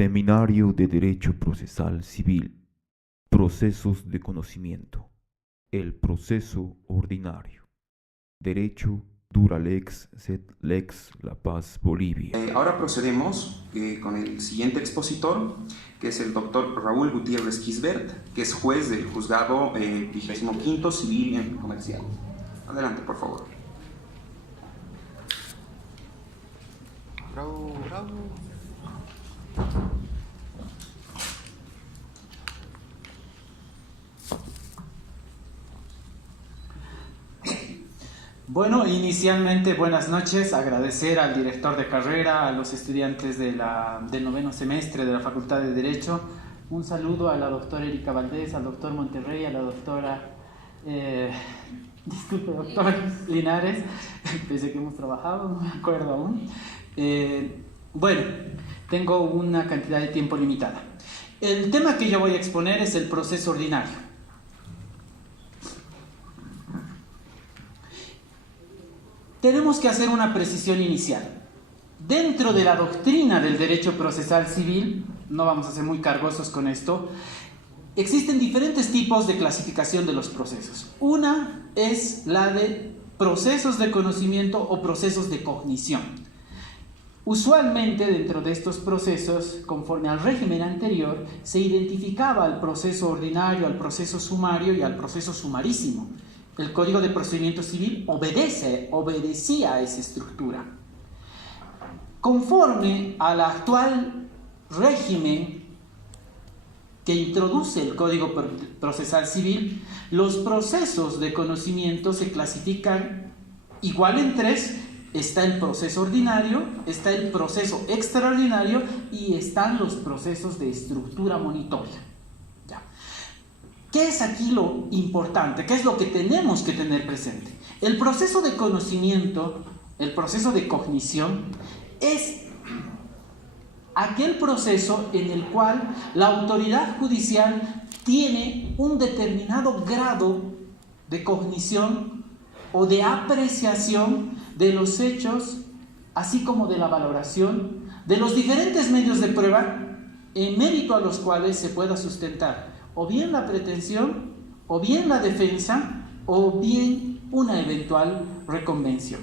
Seminario de Derecho Procesal Civil. Procesos de conocimiento. El proceso ordinario. Derecho dura lex, sed lex, La Paz, Bolivia. Ahora procedemos con el siguiente expositor, que es el doctor Raúl Gutiérrez Quisbert, que es juez del juzgado 25º Civil en Comercial. Adelante, por favor. Bravo, bravo. Bueno, inicialmente buenas noches, agradecer al director de carrera, a los estudiantes del noveno semestre de la Facultad de Derecho, un saludo a la doctora Erika Valdés, al doctor Monterrey, a la doctora, doctor Linares, pensé que hemos trabajado, no me acuerdo aún. Bueno, tengo una cantidad de tiempo limitada. El tema que yo voy a exponer es el proceso ordinario. Tenemos que hacer una precisión inicial. Dentro de la doctrina del derecho procesal civil, no vamos a ser muy cargosos con esto, existen diferentes tipos de clasificación de los procesos. Una es la de procesos de conocimiento o procesos de cognición. Usualmente dentro de estos procesos, conforme al régimen anterior, se identificaba al proceso ordinario, al proceso sumario y al proceso sumarísimo. El Código de Procedimiento Civil obedecía a esa estructura. Conforme al actual régimen que introduce el Código Procesal Civil, los procesos de conocimiento se clasifican igual en tres. Está el proceso ordinario, está el proceso extraordinario y están los procesos de estructura monitoria. ¿Qué es aquí lo importante? ¿Qué es lo que tenemos que tener presente? El proceso de conocimiento, el proceso de cognición, es aquel proceso en el cual la autoridad judicial tiene un determinado grado de cognición o de apreciación de los hechos, así como de la valoración de los diferentes medios de prueba en mérito a los cuales se pueda sustentar o bien la pretensión, o bien la defensa, o bien una eventual reconvención.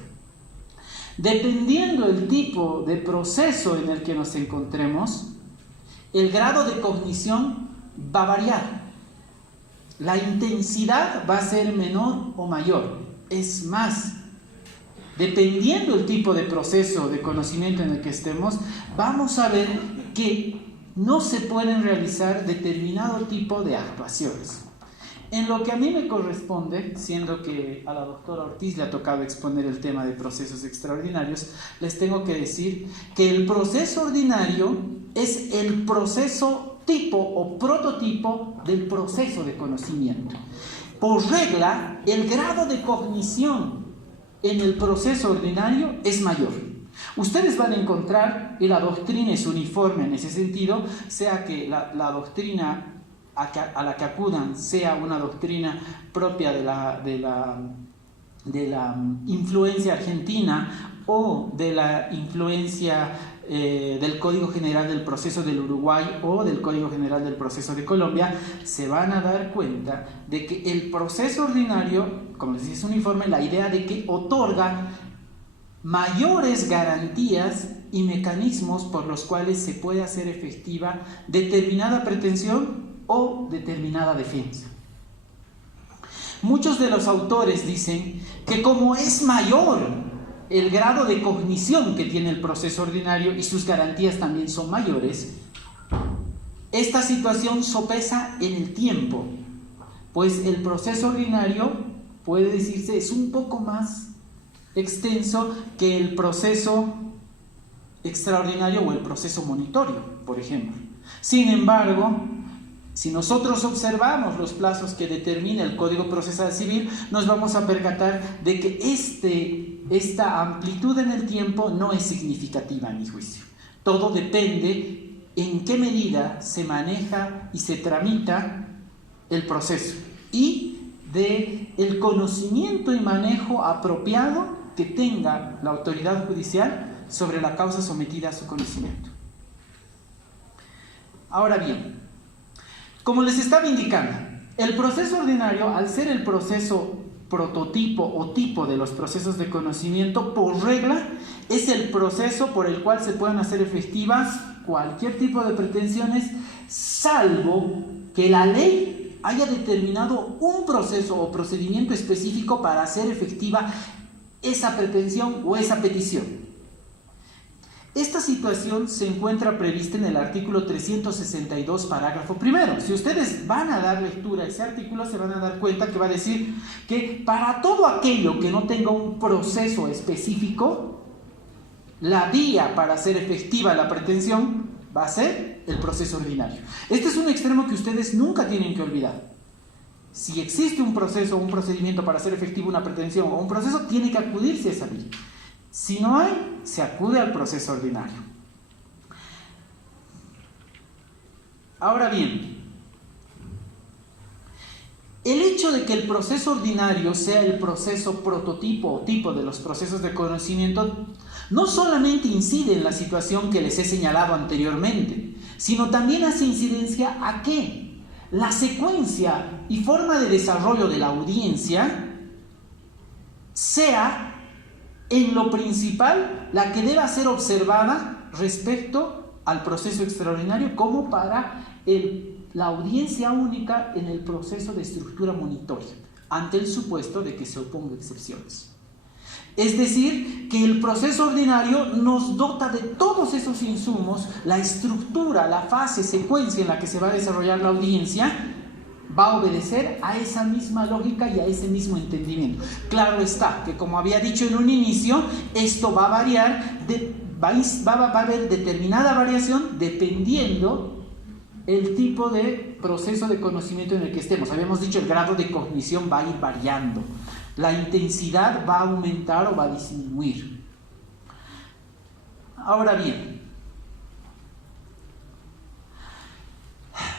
Dependiendo del tipo de proceso en el que nos encontremos, el grado de cognición va a variar. La intensidad va a ser menor o mayor. Es más, dependiendo del tipo de proceso de conocimiento en el que estemos, vamos a ver que no se pueden realizar determinado tipo de actuaciones. En lo que a mí me corresponde, siendo que a la doctora Ortiz le ha tocado exponer el tema de procesos extraordinarios, les tengo que decir que el proceso ordinario es el proceso tipo o prototipo del proceso de conocimiento. Por regla, el grado de cognición en el proceso ordinario es mayor. Ustedes van a encontrar, y la doctrina es uniforme en ese sentido, sea que la doctrina a la que acudan sea una doctrina propia de la influencia argentina o de la influencia del Código General del Proceso del Uruguay o del Código General del Proceso de Colombia, se van a dar cuenta de que el proceso ordinario, como les decía, es uniforme, la idea de que otorga mayores garantías y mecanismos por los cuales se puede hacer efectiva determinada pretensión o determinada defensa. Muchos de los autores dicen que como es mayor el grado de cognición que tiene el proceso ordinario y sus garantías también son mayores, esta situación sopesa en el tiempo, pues el proceso ordinario, puede decirse, es un poco más extenso que el proceso extraordinario o el proceso monitorio, por ejemplo. Sin embargo, si nosotros observamos los plazos que determina el Código Procesal Civil, nos vamos a percatar de que esta amplitud en el tiempo no es significativa a mi juicio. Todo depende en qué medida se maneja y se tramita el proceso y del conocimiento y manejo apropiado que tenga la autoridad judicial sobre la causa sometida a su conocimiento. Ahora bien, como les estaba indicando, el proceso ordinario, al ser el proceso prototipo o tipo de los procesos de conocimiento, por regla, es el proceso por el cual se pueden hacer efectivas cualquier tipo de pretensiones, salvo que la ley haya determinado un proceso o procedimiento específico para hacer efectiva esa pretensión o esa petición. Esta situación se encuentra prevista en el artículo 362, parágrafo primero. Si ustedes van a dar lectura a ese artículo, se van a dar cuenta que va a decir que para todo aquello que no tenga un proceso específico, la vía para hacer efectiva la pretensión va a ser el proceso ordinario. Este es un extremo que ustedes nunca tienen que olvidar. Si existe un proceso o un procedimiento para hacer efectiva una pretensión o un proceso, tiene que acudirse a esa vía. Si no hay, se acude al proceso ordinario. Ahora bien, el hecho de que el proceso ordinario sea el proceso prototipo o tipo de los procesos de conocimiento no solamente incide en la situación que les he señalado anteriormente, sino también hace incidencia a que la secuencia y forma de desarrollo de la audiencia sea en lo principal la que deba ser observada respecto al proceso extraordinario como para la audiencia única en el proceso de estructura monitoria, ante el supuesto de que se oponga excepciones. Es decir, que el proceso ordinario nos dota de todos esos insumos, la estructura, la fase, secuencia en la que se va a desarrollar la audiencia, va a obedecer a esa misma lógica y a ese mismo entendimiento. Claro está que, como había dicho en un inicio, esto va a variar, va a haber determinada variación dependiendo el tipo de proceso de conocimiento en el que estemos. Habíamos dicho el grado de cognición va a ir variando, la intensidad va a aumentar o va a disminuir. Ahora bien,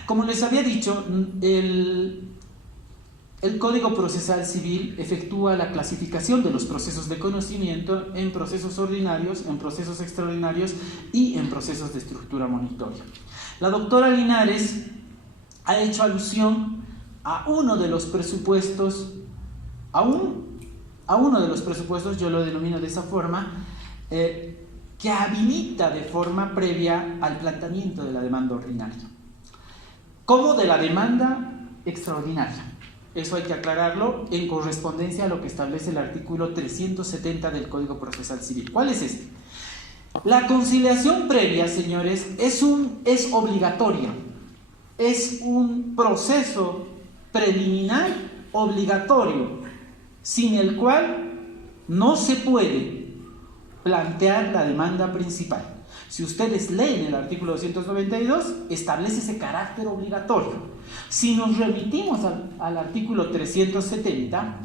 como les había dicho, el Código Procesal Civil efectúa la clasificación de los procesos de conocimiento en procesos ordinarios, en procesos extraordinarios y en procesos de estructura monitoria. La doctora Linares ha hecho alusión a uno de los presupuestos, yo lo denomino de esa forma, que habilita de forma previa al planteamiento de la demanda ordinaria, como de la demanda extraordinaria. Eso hay que aclararlo en correspondencia a lo que establece el artículo 370 del Código Procesal Civil. ¿Cuál es este? La conciliación previa, señores, es obligatoria. Es un proceso preliminar obligatorio, sin el cual no se puede plantear la demanda principal. Si ustedes leen el artículo 292, establece ese carácter obligatorio. Si nos remitimos al artículo 370,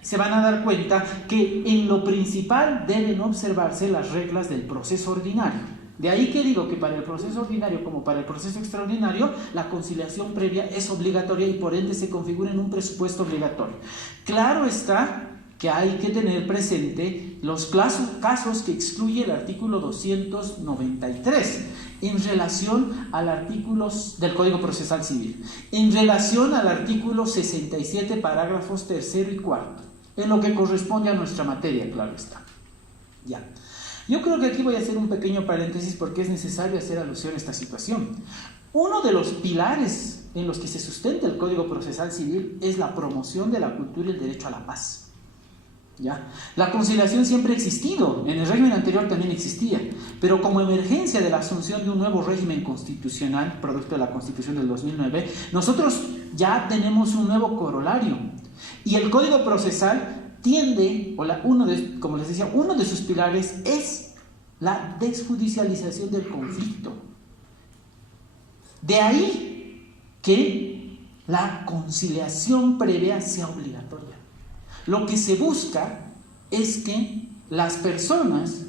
se van a dar cuenta que en lo principal deben observarse las reglas del proceso ordinario. De ahí que digo que para el proceso ordinario como para el proceso extraordinario, la conciliación previa es obligatoria y por ende se configura en un presupuesto obligatorio. Claro está que hay que tener presente los casos que excluye el artículo 293 en relación al artículo del Código Procesal Civil, en relación al artículo 67, parágrafos 3 y 4, en lo que corresponde a nuestra materia, claro está. Ya. Yo creo que aquí voy a hacer un pequeño paréntesis porque es necesario hacer alusión a esta situación. Uno de los pilares en los que se sustenta el Código Procesal Civil es la promoción de la cultura y el derecho a la paz. ¿Ya? La conciliación siempre ha existido, en el régimen anterior también existía, pero como emergencia de la asunción de un nuevo régimen constitucional, producto de la Constitución del 2009, nosotros ya tenemos un nuevo corolario. Y el Código Procesal tiende, como les decía, uno de sus pilares es la desjudicialización del conflicto. De ahí que la conciliación previa sea obligatoria. Lo que se busca es que las personas,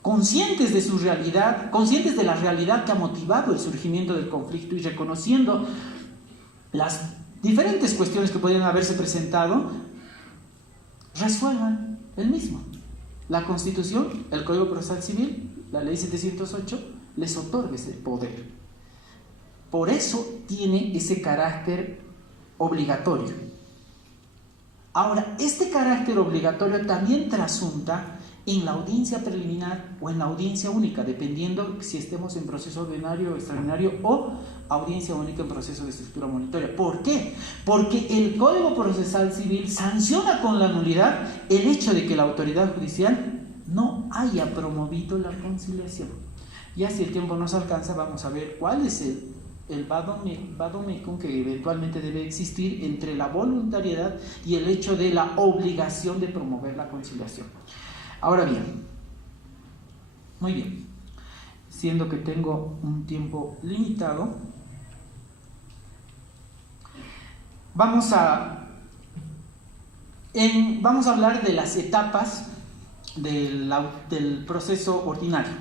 conscientes de su realidad, conscientes de la realidad que ha motivado el surgimiento del conflicto y reconociendo las diferentes cuestiones que podrían haberse presentado, resuelvan el mismo. La Constitución, el Código Procesal Civil, la Ley 708, les otorga ese poder. Por eso tiene ese carácter obligatorio. Ahora, este carácter obligatorio también trasunta en la audiencia preliminar o en la audiencia única, dependiendo si estemos en proceso ordinario, extraordinario o audiencia única en proceso de estructura monitoria. ¿Por qué? Porque el Código Procesal Civil sanciona con la nulidad el hecho de que la autoridad judicial no haya promovido la conciliación. Ya si el tiempo nos alcanza, vamos a ver cuál es el vademecum que eventualmente debe existir entre la voluntariedad y el hecho de la obligación de promover la conciliación. Ahora bien, muy bien, siendo que tengo un tiempo limitado, vamos a hablar de las etapas del proceso ordinario.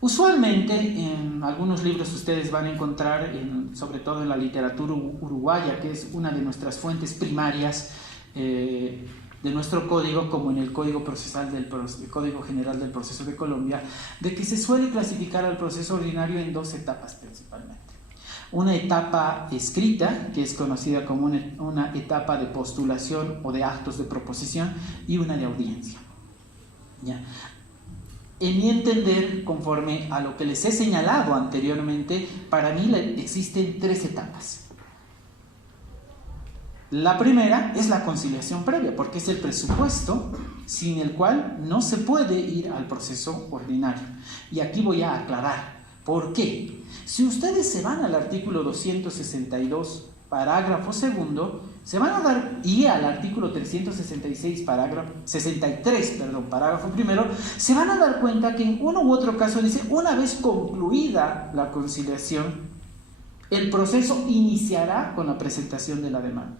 Usualmente en algunos libros ustedes van a encontrar, sobre todo en la literatura uruguaya, que es una de nuestras fuentes primarias de nuestro código, como en el Código Procesal del Código General del Proceso de Colombia, de que se suele clasificar al proceso ordinario en dos etapas principalmente. Una etapa escrita, que es conocida como una etapa de postulación o de actos de proposición, y una de audiencia. ¿Ya? En mi entender, conforme a lo que les he señalado anteriormente, para mí existen tres etapas. La primera es la conciliación previa, porque es el presupuesto sin el cual no se puede ir al proceso ordinario. Y aquí voy a aclarar por qué. Si ustedes se van al artículo 262, parágrafo segundo, se van a dar, y al artículo 366, parágrafo primero, se van a dar cuenta que en uno u otro caso dice, una vez concluida la conciliación, el proceso iniciará con la presentación de la demanda.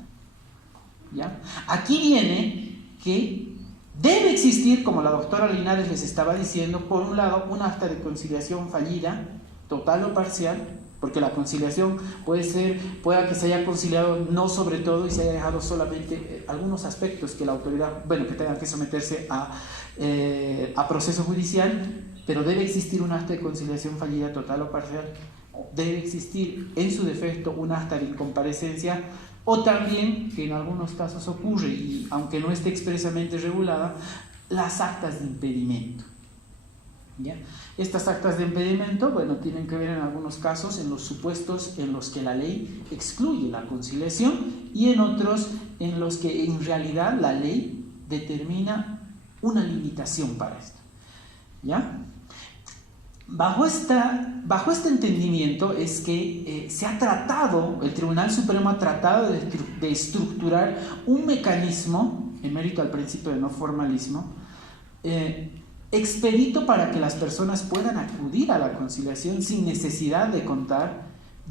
¿Ya? Aquí viene que debe existir, como la doctora Linares les estaba diciendo, por un lado, un acta de conciliación fallida, total o parcial, porque la conciliación pueda que se haya conciliado no sobre todo y se haya dejado solamente algunos aspectos que la autoridad, que tengan que someterse a proceso judicial, pero debe existir un acta de conciliación fallida, total o parcial, debe existir en su defecto un acta de incomparecencia, o también, que en algunos casos ocurre, y aunque no esté expresamente regulada, las actas de impedimento. ¿Ya? Estas actas de impedimento, tienen que ver en algunos casos en los supuestos en los que la ley excluye la conciliación y en otros en los que en realidad la ley determina una limitación para esto. ¿Ya? Bajo este entendimiento es que el Tribunal Supremo ha tratado de estructurar un mecanismo, en mérito al principio de no formalismo, expedito para que las personas puedan acudir a la conciliación sin necesidad de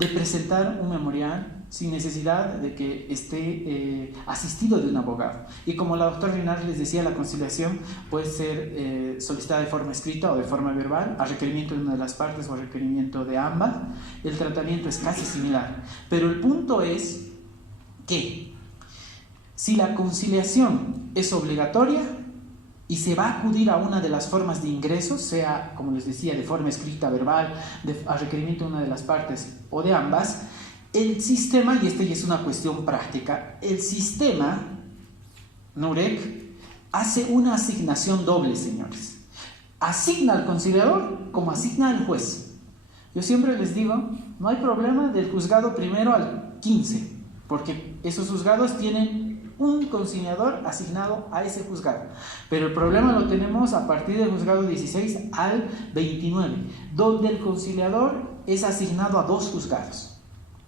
presentar un memorial, sin necesidad de que esté asistido de un abogado. Y como la doctora Linares les decía, la conciliación puede ser solicitada de forma escrita o de forma verbal, a requerimiento de una de las partes o a requerimiento de ambas. El tratamiento es casi similar. Pero el punto es que si la conciliación es obligatoria y se va a acudir a una de las formas de ingreso, sea, como les decía, de forma escrita, verbal, a requerimiento de una de las partes o de ambas, el sistema, y esta ya es una cuestión práctica, el sistema NUREC hace una asignación doble, señores. Asigna al conciliador como asigna al juez. Yo siempre les digo, no hay problema del juzgado primero al 15, porque esos juzgados tienen un conciliador asignado a ese juzgado. Pero el problema lo tenemos a partir del juzgado 16 al 29, donde el conciliador es asignado a dos juzgados.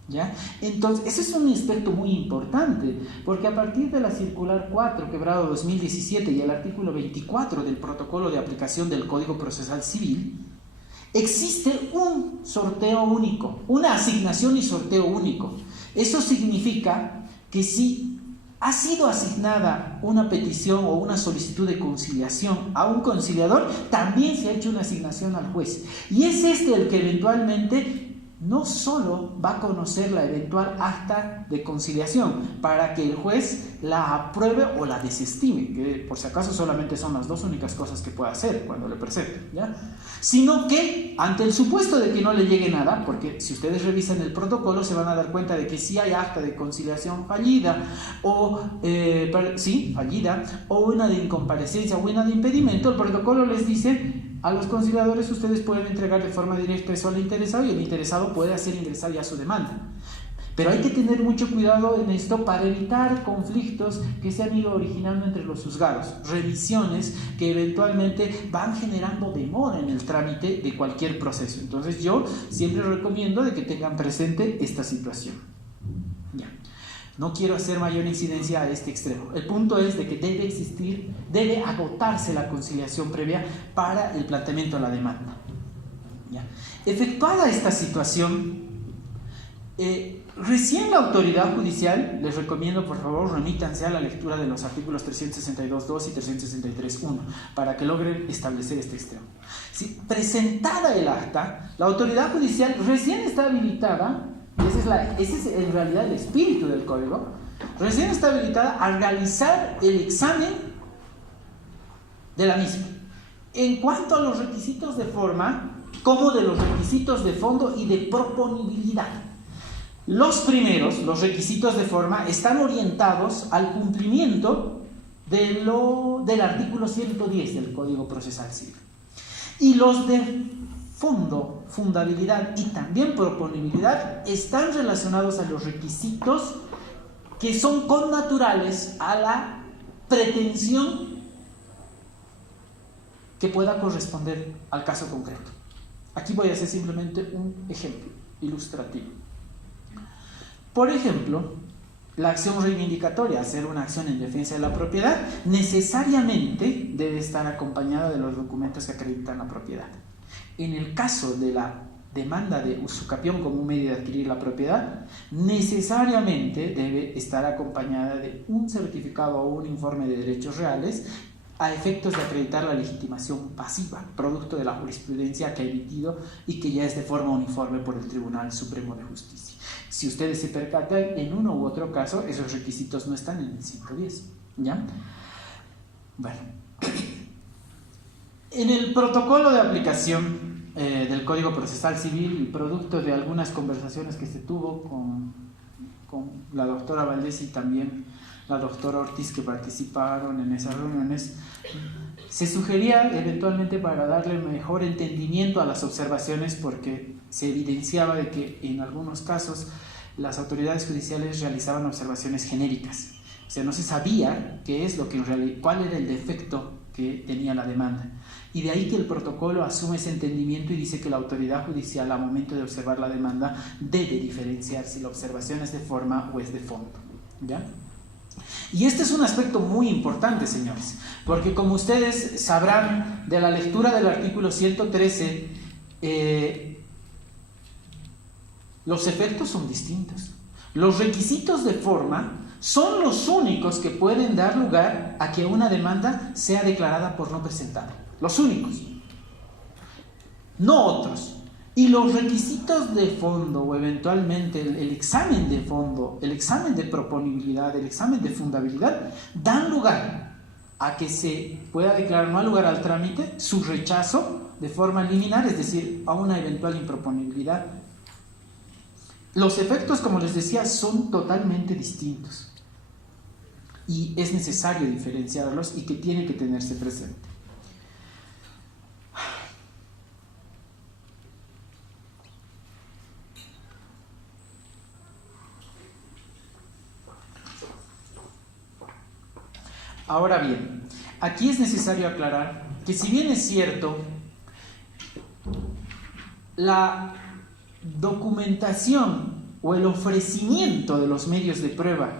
¿Ya? Entonces, ese es un aspecto muy importante, porque a partir de la circular 4, quebrado 2017, y el artículo 24 del protocolo de aplicación del Código Procesal Civil, existe un sorteo único, una asignación y sorteo único. Eso significa que si ha sido asignada una petición o una solicitud de conciliación a un conciliador, también se ha hecho una asignación al juez. Y es este el que eventualmente no solo va a conocer la eventual acta de conciliación para que el juez la apruebe o la desestime, que por si acaso solamente son las dos únicas cosas que puede hacer cuando le presenten, ¿ya? Sino que ante el supuesto de que no le llegue nada, porque si ustedes revisan el protocolo se van a dar cuenta de que si hay acta de conciliación fallida o fallida, o una de incomparecencia o una de impedimento, el protocolo les dice: a los conciliadores ustedes pueden entregar de forma directa eso al interesado y el interesado puede hacer ingresar ya su demanda. Pero hay que tener mucho cuidado en esto para evitar conflictos que se han ido originando entre los juzgados, revisiones que eventualmente van generando demora en el trámite de cualquier proceso. Entonces yo siempre recomiendo de que tengan presente esta situación. Ya. No quiero hacer mayor incidencia a este extremo. El punto es de que debe agotarse la conciliación previa para el planteamiento de la demanda. ¿Ya? Efectuada esta situación, recién la autoridad judicial, les recomiendo por favor remítanse a la lectura de los artículos 362.2 y 363.1 para que logren establecer este extremo. Si presentada el acta, la autoridad judicial recién está habilitada. Ese es en realidad el espíritu del código. Recién está habilitada a realizar el examen de la misma. En cuanto a los requisitos de forma, como de los requisitos de fondo y de proponibilidad. Los primeros, los requisitos de forma, están orientados al cumplimiento del artículo 110 del Código Procesal Civil. Y los de fondo, fundabilidad y también proponibilidad están relacionados a los requisitos que son connaturales a la pretensión que pueda corresponder al caso concreto. Aquí voy a hacer simplemente un ejemplo ilustrativo. Por ejemplo, la acción reivindicatoria, hacer una acción en defensa de la propiedad, necesariamente debe estar acompañada de los documentos que acreditan la propiedad. En el caso de la demanda de usucapión como un medio de adquirir la propiedad, necesariamente debe estar acompañada de un certificado o un informe de derechos reales a efectos de acreditar la legitimación pasiva, producto de la jurisprudencia que ha emitido y que ya es de forma uniforme por el Tribunal Supremo de Justicia. Si ustedes se percatan, en uno u otro caso, esos requisitos no están en el 110, ¿ya? Bueno, en el protocolo de aplicación del Código Procesal Civil, y producto de algunas conversaciones que se tuvo con la doctora Valdés y también la doctora Ortiz, que participaron en esas reuniones, se sugería eventualmente para darle mejor entendimiento a las observaciones, porque se evidenciaba de que en algunos casos las autoridades judiciales realizaban observaciones genéricas. O sea, no se sabía qué es lo que en realidad, cuál era el defecto que tenía la demanda. Y de ahí que el protocolo asume ese entendimiento y dice que la autoridad judicial, al momento de observar la demanda, debe diferenciar si la observación es de forma o es de fondo. ¿Ya? Y este es un aspecto muy importante, señores, porque como ustedes sabrán de la lectura del artículo 113, los efectos son distintos. Los requisitos de forma son los únicos que pueden dar lugar a que una demanda sea declarada por no presentada. Los únicos, no otros. Y los requisitos de fondo, o eventualmente el examen de fondo, el examen de proponibilidad, el examen de fundabilidad, dan lugar a que se pueda declarar no al lugar al trámite, su rechazo de forma liminar, es decir, a una eventual improponibilidad. Los efectos, como les decía, son totalmente distintos. Y es necesario diferenciarlos y que tiene que tenerse presente. Ahora bien, aquí es necesario aclarar que si bien es cierto, la documentación o el ofrecimiento de los medios de prueba,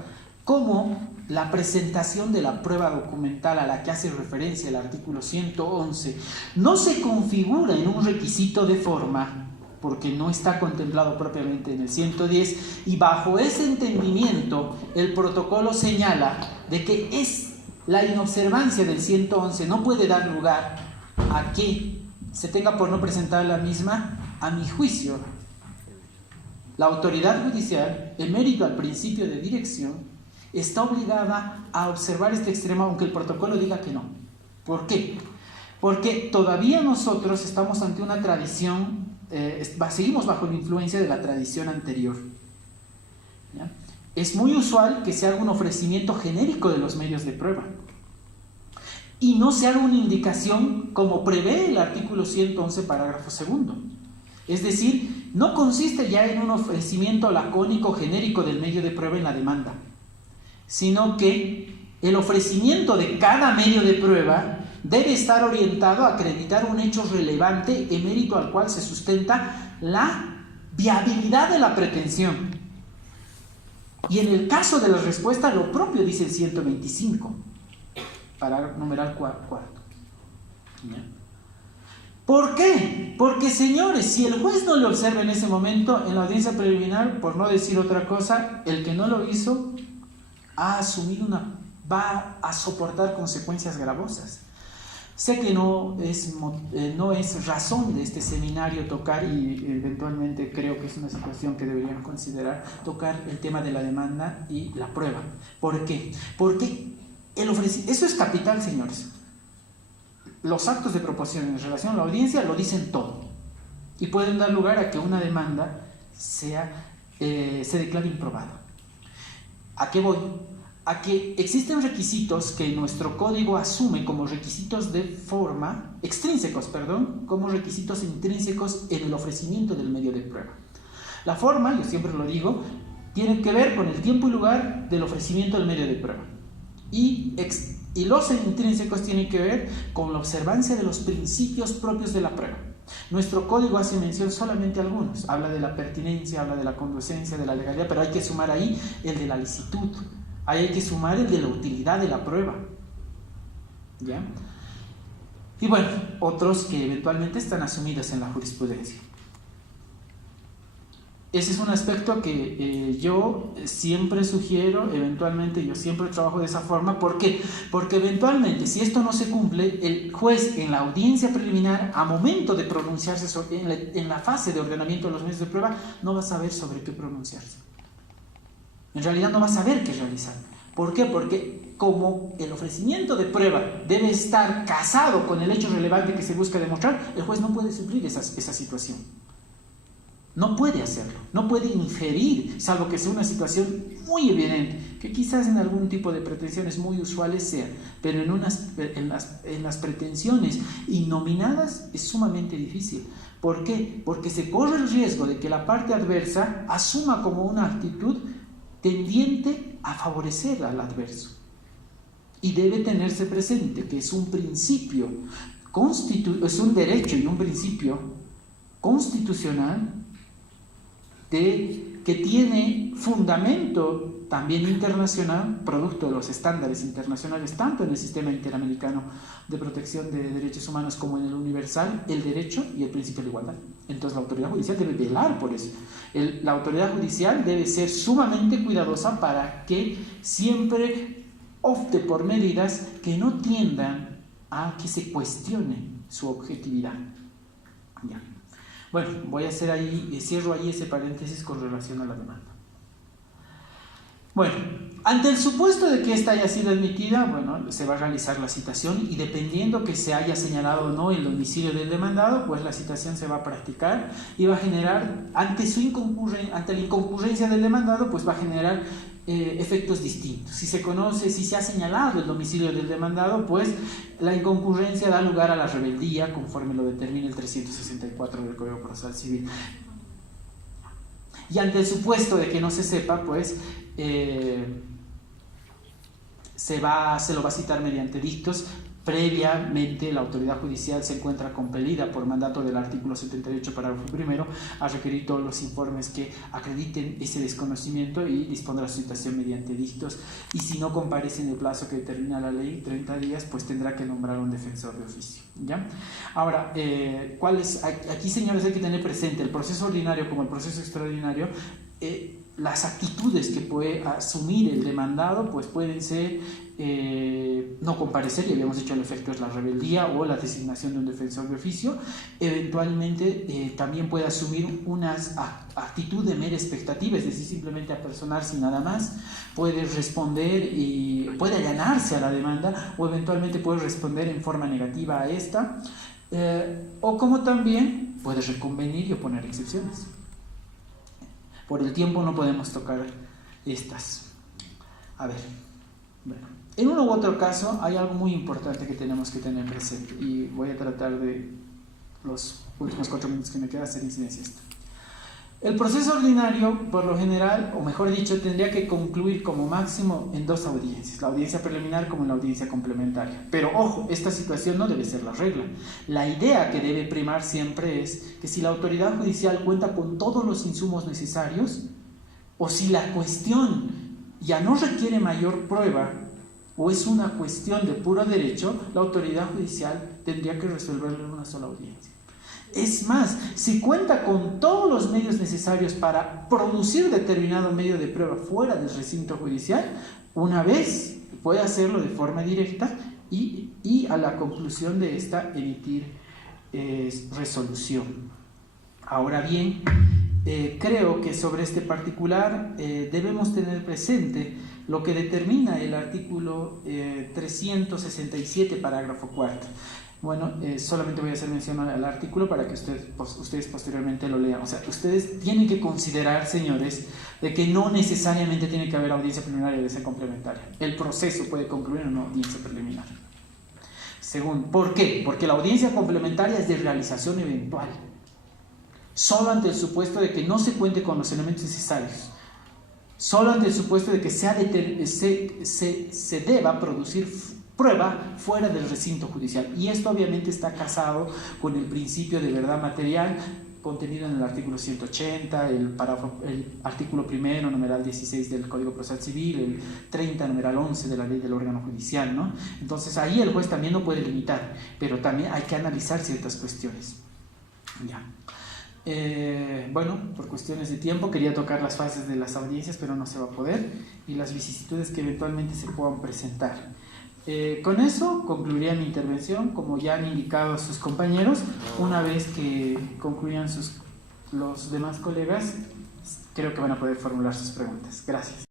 como la presentación de la prueba documental a la que hace referencia el artículo 111, no se configura en un requisito de forma, porque no está contemplado propiamente en el 110, y bajo ese entendimiento el protocolo señala de que es la inobservancia del 111 no puede dar lugar a que se tenga por no presentar la misma, a mi juicio, la autoridad judicial, emérito al principio de dirección, está obligada a observar este extremo aunque el protocolo diga que no. ¿Por qué? Porque todavía nosotros estamos ante una tradición, seguimos bajo la influencia de la tradición anterior. ¿Ya? Es muy usual que se haga un ofrecimiento genérico de los medios de prueba y no se haga una indicación como prevé el artículo 111, parágrafo segundo. Es decir, no consiste ya en un ofrecimiento lacónico genérico del medio de prueba en la demanda, sino que el ofrecimiento de cada medio de prueba debe estar orientado a acreditar un hecho relevante emérito al cual se sustenta la viabilidad de la pretensión. Y en el caso de la respuesta, lo propio dice el 125, parágrafo numeral cuarto. ¿Ya? ¿Por qué? Porque, señores, si el juez no le observa en ese momento, en la audiencia preliminar, por no decir otra cosa, el que no lo hizo ha asumido va a soportar consecuencias gravosas. Sé que no es razón de este seminario tocar, y eventualmente creo que es una situación que deberían considerar, tocar el tema de la demanda y la prueba. ¿Por qué? Porque eso es capital, señores. Los actos de proposición en relación a la audiencia lo dicen todo y pueden dar lugar a que una demanda se declare improbada. ¿A qué voy? A que existen requisitos que nuestro código asume como requisitos de forma, como requisitos intrínsecos en el ofrecimiento del medio de prueba. La forma, yo siempre lo digo, tiene que ver con el tiempo y lugar del ofrecimiento del medio de prueba. Y los intrínsecos tienen que ver con la observancia de los principios propios de la prueba. Nuestro código hace mención solamente a algunos. Habla de la pertinencia, habla de la conducencia, de la legalidad, pero hay que sumar ahí el de la licitud. Ahí hay que sumar el de la utilidad de la prueba. ¿Ya? Y bueno, otros que eventualmente están asumidos en la jurisprudencia. Ese es un aspecto que yo siempre sugiero, eventualmente yo siempre trabajo de esa forma. ¿Por qué? Porque eventualmente, si esto no se cumple, el juez en la audiencia preliminar, a momento de pronunciarse en la fase de ordenamiento de los medios de prueba, no va a saber sobre qué pronunciarse. En realidad no va a saber qué realizar. ¿Por qué? Porque como el ofrecimiento de prueba debe estar casado con el hecho relevante que se busca demostrar, el juez no puede suplir esa situación. No puede hacerlo, no puede inferir, salvo que sea una situación muy evidente, que quizás en algún tipo de pretensiones muy usuales sea, pero en las pretensiones innominadas es sumamente difícil. ¿Por qué? Porque se corre el riesgo de que la parte adversa asuma como una actitud tendiente a favorecer al adverso. Y debe tenerse presente que es un principio, es un derecho y un principio constitucional que tiene fundamento también internacional, producto de los estándares internacionales, tanto en el sistema interamericano de protección de derechos humanos como en el universal, el derecho y el principio de igualdad. Entonces la autoridad judicial debe velar por eso. La autoridad judicial debe ser sumamente cuidadosa para que siempre opte por medidas que no tiendan a que se cuestione su objetividad. Ya. Bueno, cierro ahí ese paréntesis con relación a la demanda. Bueno, ante el supuesto de que esta haya sido admitida, bueno, se va a realizar la citación y dependiendo que se haya señalado o no el domicilio del demandado, pues la citación se va a practicar y va a generar, ante la inconcurrencia del demandado, pues va a generar efectos distintos. Si se ha señalado el domicilio del demandado, pues la inconcurrencia da lugar a la rebeldía, conforme lo determina el 364 del Código Procesal Civil. Y ante el supuesto de que no se sepa, pues se lo va a citar mediante dictos. Previamente la autoridad judicial se encuentra compelida por mandato del artículo 78, parágrafo primero, a requerir todos los informes que acrediten ese desconocimiento y dispondrá su citación mediante dictos. Y si no comparece en el plazo que determina la ley, 30 días, pues tendrá que nombrar un defensor de oficio. ¿Ya? Ahora, aquí, señores, hay que tener presente el proceso ordinario como el proceso extraordinario. las actitudes que puede asumir el demandado pues pueden ser no comparecer, ya habíamos dicho el efecto es la rebeldía o la designación de un defensor de oficio. Eventualmente también puede asumir una actitud de mera expectativa, es decir, simplemente apersonarse y nada más. Puede responder y puede allanarse a la demanda, o eventualmente puede responder en forma negativa a esta, o como también puede reconvenir y oponer excepciones. Por el tiempo no podemos tocar estas. A ver, bueno, en uno u otro caso hay algo muy importante que tenemos que tener presente, y voy a tratar de los últimos 4 minutos que me quedan hacer incidencia a esto. El proceso ordinario, por lo general, o mejor dicho, tendría que concluir como máximo en 2 audiencias, la audiencia preliminar como la audiencia complementaria. Pero ojo, esta situación no debe ser la regla. La idea que debe primar siempre es que si la autoridad judicial cuenta con todos los insumos necesarios, o si la cuestión ya no requiere mayor prueba, o es una cuestión de puro derecho, la autoridad judicial tendría que resolverlo en una sola audiencia. Es más, si cuenta con todos los medios necesarios para producir determinado medio de prueba fuera del recinto judicial, una vez puede hacerlo de forma directa y a la conclusión de esta emitir resolución. Ahora bien, creo que sobre este particular debemos tener presente lo que determina el artículo 367, parágrafo 4. Bueno, solamente voy a hacer mención al artículo para que ustedes posteriormente lo lean. O sea, ustedes tienen que considerar, señores, de que no necesariamente tiene que haber audiencia preliminar y audiencia complementaria. El proceso puede concluir en una audiencia preliminar. ¿Por qué? Porque la audiencia complementaria es de realización eventual. Solo ante el supuesto de que no se cuente con los elementos necesarios. Solo ante el supuesto de que se deba producir prueba fuera del recinto judicial, y esto obviamente está casado con el principio de verdad material contenido en el artículo 180, el artículo primero, numeral 16 del Código Procesal Civil, el 30, numeral 11 de la ley del órgano judicial, ¿no? Entonces ahí el juez también no puede limitar, pero también hay que analizar ciertas cuestiones. Ya. Bueno, por cuestiones de tiempo quería tocar las fases de las audiencias, pero no se va a poder, y las vicisitudes que eventualmente se puedan presentar. Con eso concluiría mi intervención, como ya han indicado sus compañeros. Una vez que concluyan los demás colegas, creo que van a poder formular sus preguntas. Gracias.